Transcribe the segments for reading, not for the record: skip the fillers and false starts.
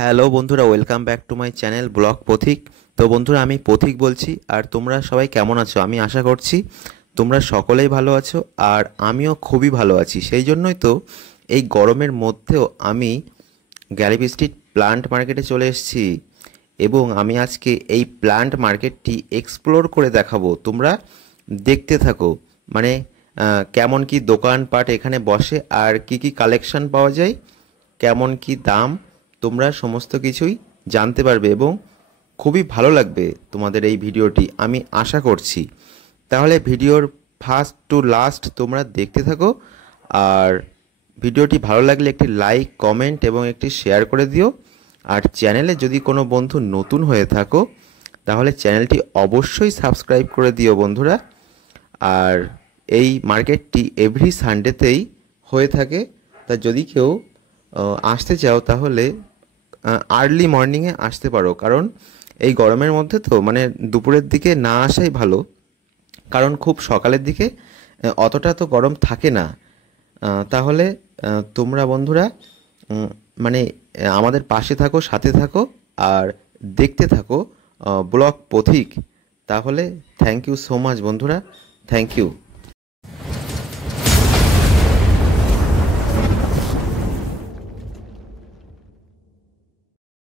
Hello বন্ধুরা, welcome back to my channel blog পথিক। তো বন্ধুরা, আমি পথিক বলছি। আর তোমরা সবাই কেমন আছো? আমি আশা করছি তোমরা সকলেই ভালো আছো, আর আমিও খুবই ভালো আছি। সেই জন্যই তো এই গরমের মধ্যেও আমি গ্যালিফ স্ট্রিট প্লান্ট মার্কেটে চলে এসেছি, এবং আমি আজকে এই প্লান্ট মার্কেটটি এক্সপ্লোর করে দেখাবো। তোমরা দেখতে থাকো, মানে কেমন কি দোকানপাট এখানে বসে, আর কি কি কালেকশন পাওয়া যায়, কেমন কি দাম, তোমরা সমস্ত কিছুই জানতে পারবে এবং খুবই ভালো লাগবে তোমাদের এই ভিডিওটি, আমি আশা করছি। তাহলে ভিডিওর ফার্স্ট টু লাস্ট তোমরা দেখতে থাকো, আর ভিডিওটি ভালো লাগলে একটি লাইক, কমেন্ট এবং একটি শেয়ার করে দিও। আর চ্যানেলে যদি কোনো বন্ধু নতুন হয়ে থাকো তাহলে চ্যানেলটি অবশ্যই সাবস্ক্রাইব করে দিও বন্ধুরা। আর এই মার্কেটটি এভরি সানডেতেই হয়ে থাকে, তা যদি কেউ আসতে চাও তাহলে আর্লি মর্নিংয়ে আসতে পারো, কারণ এই গরমের মধ্যে তো মানে দুপুরের দিকে না আসাই ভালো, কারণ খুব সকালের দিকে অতটা তো গরম থাকে না। তাহলে তোমরা বন্ধুরা মানে আমাদের পাশে থাকো, সাথে থাকো, আর দেখতে থাকো ব্লগ পথিক। তাহলে থ্যাংক ইউ সো মাচ বন্ধুরা, থ্যাংক ইউ।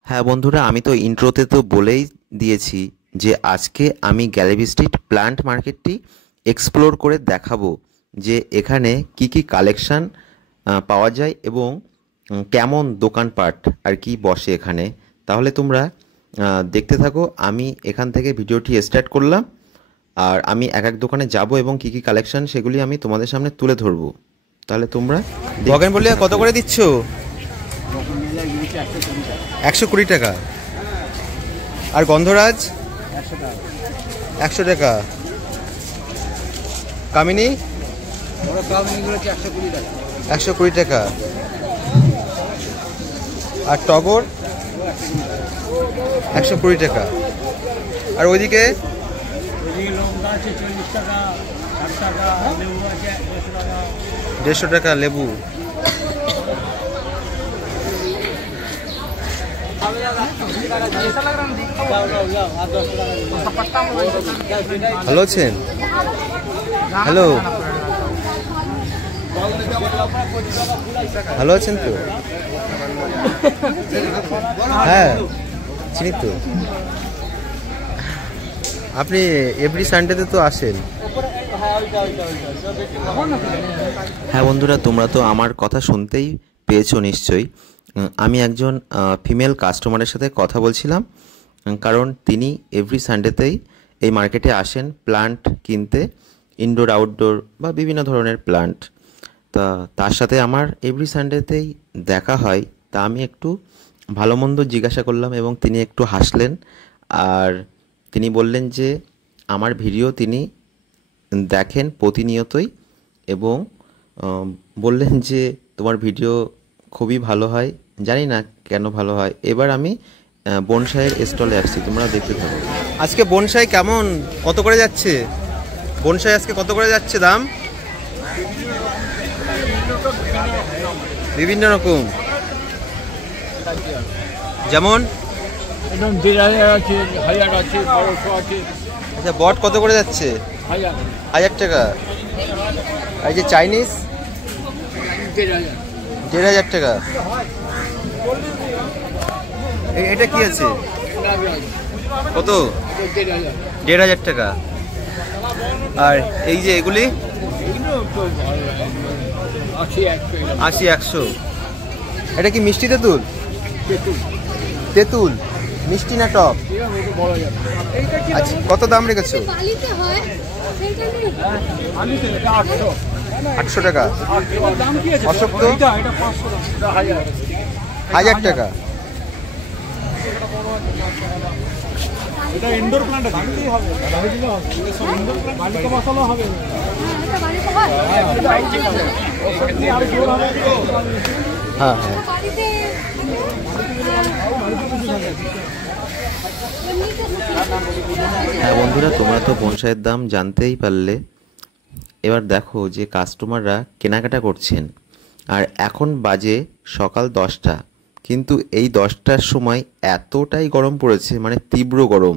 হ্যাঁ বন্ধুরা, আমি তো ইন্ট্রোতে তো বলেই দিয়েছি যে আজকে আমি গ্যালিফ স্ট্রিট প্লান্ট মার্কেটটি এক্সপ্লোর করে দেখাবো, যে এখানে কি কি কালেকশান পাওয়া যায় এবং কেমন দোকানপাট আর কি বসে এখানে। তাহলে তোমরা দেখতে থাকো। আমি এখান থেকে ভিডিওটি স্টার্ট করলাম, আর আমি এক এক দোকানে যাব এবং কি কি কালেকশান সেগুলি আমি তোমাদের সামনে তুলে ধরবো। তাহলে তোমরা বগেন বলিয়া কত করে দিচ্ছ? 120 টাকা। আর গন্ধরাজ 100 টাকা। কামিনী 120 টাকা। আর টগর 120 টাকা। আর ওইদিকে 150 টাকা লেবু। ভালো আছেন? হ্যালো, ভালো আছেন তো? হ্যাঁ চিনি তো। আপনি এভরি সানডেতে তো আসেন। হ্যাঁ বন্ধুরা, তোমরা তো আমার কথা শুনতেই পেয়েছো নিশ্চয়ই। আমি একজন ফিমেল কাস্টমারের সাথে কথা বলছিলাম, কারণ তিনি এভরি সানডেতেই এই মার্কেটে আসেন প্লান্ট কিনতে, ইনডোর আউটডোর বা বিভিন্ন ধরনের প্লান্ট। তা তার সাথে আমার এভরি সানডেতেই দেখা হয়। তা আমি একটু ভালো মন্দ জিজ্ঞাসা করলাম এবং তিনি একটু হাসলেন, আর তিনি বললেন যে আমার ভিডিও তিনি দেখেন প্রতিনিয়তই, এবং বললেন যে তোমার ভিডিও খুবই ভালো হয়। জানি না কেন ভালো হয়। এবার আমি বনসাইয়ের স্টলে আসছি, তোমরা দেখতে থাকো। আজকে বনসাই কেমন, কত করে যাচ্ছে? বনসাই আজকে কত করে যাচ্ছে দাম? বিভিন্ন রকম, যেমন আচ্ছা, বট কত করে যাচ্ছে? 1000 টাকা। আর যে চাইনিজ 1500 টাকা। এটা কি আছে? কত? 1500 টাকা। আর এই যে এগুলি 80 100। এটা কি মিষ্টি তেঁতুল? তেঁতুল মিষ্টি না টক? আচ্ছা, কত দাম রেখেছো? 800 টাকা। অশোক তো 1000 টাকা। এটা ইনডোর প্ল্যান্ট আছে, দিতেই হবে। বাড়িতে মশলা হবে। হ্যাঁ হ্যাঁ। হ্যাঁ বন্ধুরা, তোমরা তো বনসাইয়ের দাম জানতেই পারলে। এবার দেখো যে কাস্টমাররা কেনাকাটা করছেন, আর এখন বাজে সকাল 10টা, কিন্তু এই 10টার সময় এতটাই গরম পড়েছে, মানে তীব্র গরম,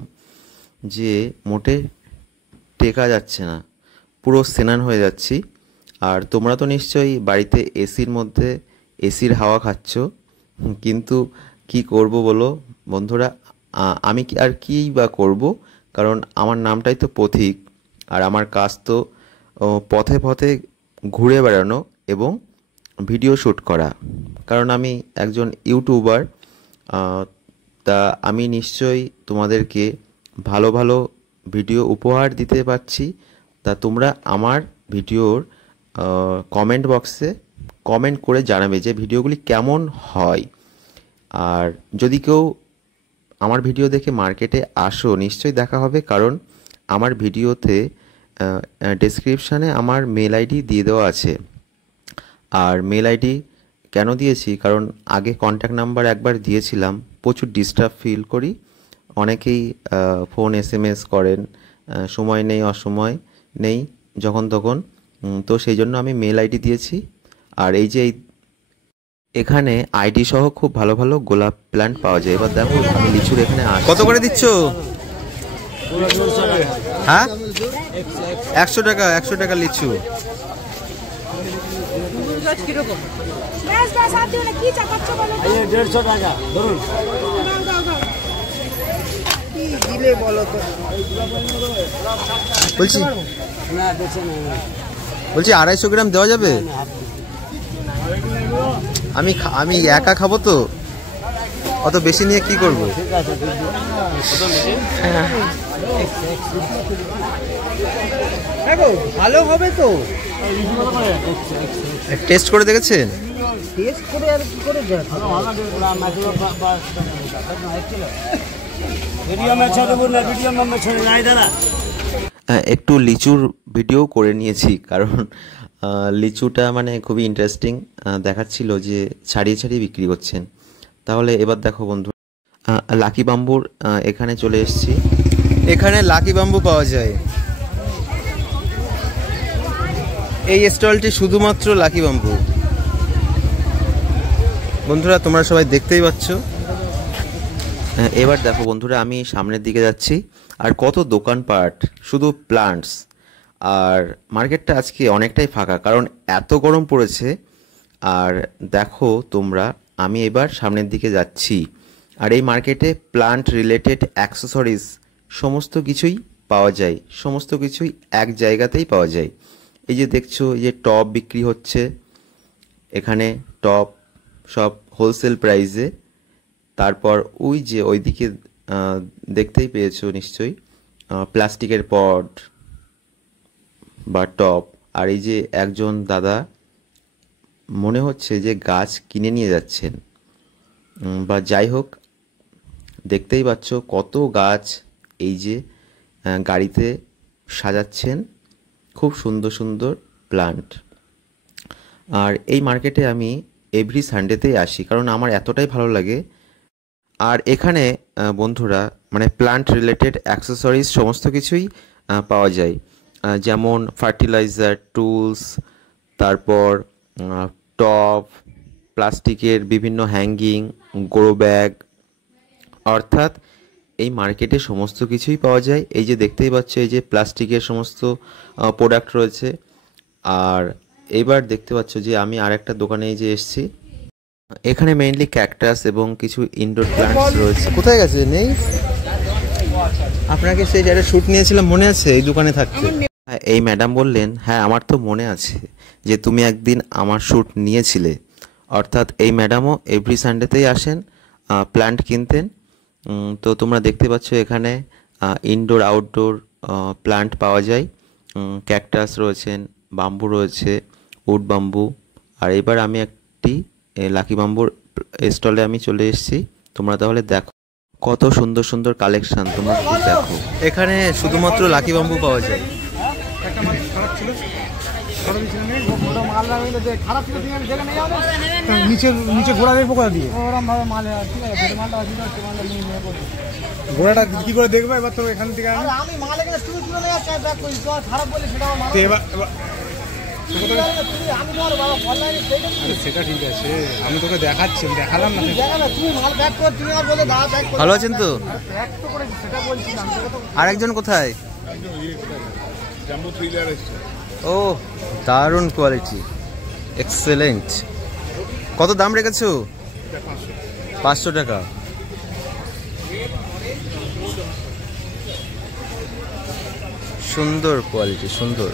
যে মোটে টেকা যাচ্ছে না, পুরো স্নান হয়ে যাচ্ছি। আর তোমরা তো নিশ্চয়ই বাড়িতে এসির মধ্যে এসির হাওয়া খাচ্ছ, কিন্তু কি করব বলো বন্ধুরা, আমি কি আর কী বা করব, কারণ আমার নামটাই তো পথিক, আর আমার কাজ তো পথে পথে ঘুরে বেড়ানো এবং ভিডিও শ্যুট করা, কারণ আমি একজন ইউটিউবার। তা আমি নিশ্চয়ই তোমাদেরকে ভালো ভালো ভিডিও উপহার দিতে পারছি। তা তোমরা আমার ভিডিওর কমেন্ট বক্সে কমেন্ট করে জানাবে যে ভিডিওগুলি কেমন হয়। আর যদি কেউ আমার ভিডিও দেখে মার্কেটে আসো, নিশ্চয়ই দেখা হবে, কারণ আমার ভিডিওতে ডেসক্রিপশানে আমার মেল আইডি দিয়ে দেওয়া আছে। আর মেল আইডি কেন দিয়েছি, কারণ আগে কন্ট্যাক্ট নাম্বার একবার দিয়েছিলাম, প্রচুর ডিস্টার্ব ফিল করি, অনেকেই ফোন SMS করেন, সময় নেই, অসময় নেই, যখন তখন, তো সেই জন্য আমি মেল আইডি দিয়েছি। আর এই যে এখানে আইডি সহ খুব ভালো ভালো গোলাপ প্ল্যান্ট পাওয়া যায়। এবার দেখো আমি লিচুর এখানে কত করে দিচ্ছ? হ্যাঁ, 100 টাকা, 100 টাকা লিচু। বলছি 250 গ্রাম দেওয়া যাবে? আমি একা খাবো তো, অত বেশি নিয়ে কি করবো? ভালো হবে তো, টেস্ট করে দেখেছেন? টেস্ট করে আর কি করে একটু লিচুর ভিডিও করে নিয়েছি, কারণ লিচুটা মানে খুবই ইন্টারেস্টিং দেখাচ্ছিল যে ছাড়িয়ে ছাড়িয়ে বিক্রি করছেন। তাহলে এবার দেখো বন্ধু, লাকি বাম্বুর এখানে চলে এসেছি। এখানে লাকি বাম্বু পাওয়া যায়। এই স্টলটি শুধুমাত্র লাকি বাম্বু। বন্ধুরা তোমরা সবাই দেখতেই পাচ্ছ। এবার দেখো বন্ধুরা, আমি সামনের দিকে যাচ্ছি, আর কত দোকানপাট, শুধু প্লান্টস। আর মার্কেটটা আজকে অনেকটাই ফাঁকা, কারণ এত গরম পড়েছে। আর দেখো তোমরা, আমি এবার সামনের দিকে যাচ্ছি, আর এই মার্কেটে প্লান্ট রিলেটেড অ্যাক্সেসরিজ সমস্ত কিছুই পাওয়া যায়, সমস্ত কিছুই এক জায়গাতেই পাওয়া যায়। এই যে দেখছো, এই যে টব বিক্রি হচ্ছে, এখানে টব সব হোলসেল প্রাইসে। তারপর ওই যে ওইদিকে দেখতেই পেয়েছো নিশ্চয়ই, প্লাস্টিকের পট বা টব। আর এই যে একজন দাদা মনে হচ্ছে যে গাছ কিনে নিয়ে যাচ্ছেন, বা যাই হোক, দেখতেই পাচ্ছ কত গাছ এই যে গাড়িতে সাজাচ্ছেন, খুব সুন্দর সুন্দর প্লান্ট। আর এই মার্কেটে আমি এভরি সানডেতেই আসি, কারণ আমার এতটাই ভালো লাগে। আর এখানে বন্ধুরা মানে প্লান্ট রিলেটেড অ্যাক্সেসরিজ সমস্ত কিছুই পাওয়া যায়, যেমন ফার্টিলাইজার, টুলস, তারপর টব, প্লাস্টিকের বিভিন্ন হ্যাঙ্গিং, গ্রো ব্যাগ, অর্থাৎ এই মার্কেটে সমস্ত কিছুই পাওয়া যায়। এই যে দেখতেই পাচ্ছ, এই যে প্লাস্টিকের সমস্ত প্রোডাক্ট রয়েছে। আর এবার দেখতে পাচ্ছ যে আমি আরেকটা দোকানে এই যে এসেছি, এখানে মেইনলি ক্যাকটাস এবং কিছু ইনডোর প্ল্যান্টস রয়েছে। কোথায় গেছে? নেই? আপনাকে সেই জায়গায় শ্যুট নিয়েছিলাম, মনে আছে এই দোকানে থাকতে? এই ম্যাডাম বললেন, হ্যাঁ আমার তো মনে আছে যে তুমি একদিন আমার শ্যুট নিয়েছিলে। অর্থাৎ এই ম্যাডামও এভরি সানডেতেই আসেন প্ল্যান্ট কিনতেন। তো তোমরা দেখতে পাচ্ছ এখানে ইনডোর আউটডোর প্ল্যান্ট পাওয়া যায়, ক্যাকটাস রয়েছেন, বাম্বু রয়েছে, উড বাম্বু। আর এবার আমি একটি লাকি বাম্বুর স্টলে আমি চলে এসেছি। তোমরা তাহলে দেখো কত সুন্দর সুন্দর কালেকশন, তোমরা দেখো। এখানে শুধুমাত্র লাকি বাম্বু পাওয়া যায়। নিচে ঘোড়া দেখবো কোথা দিয়ে? ঘোড়াটা কি করে দেখবো? এবার তো এখান থেকে আমি তোমার বাবা অনলাইনে দেখেছি। সেটা ঠিক আছে, আমি তোকে দেখাচ্ছি, দেখালাম না। তুমি ভালো ব্যাক কর, তুমি আর বলে দাও ব্যাক। ভালো আছেন তো? ব্যাক তো করেছি, সেটা বলছিলাম। আরেকজন কোথায়? জাম্বো থ্রিলার এসছে। ও দারুণ কোয়ালিটি, এক্সেলেন্ট। কত দাম রেখেছো? 500 টাকা। সুন্দর কোয়ালিটি, সুন্দর।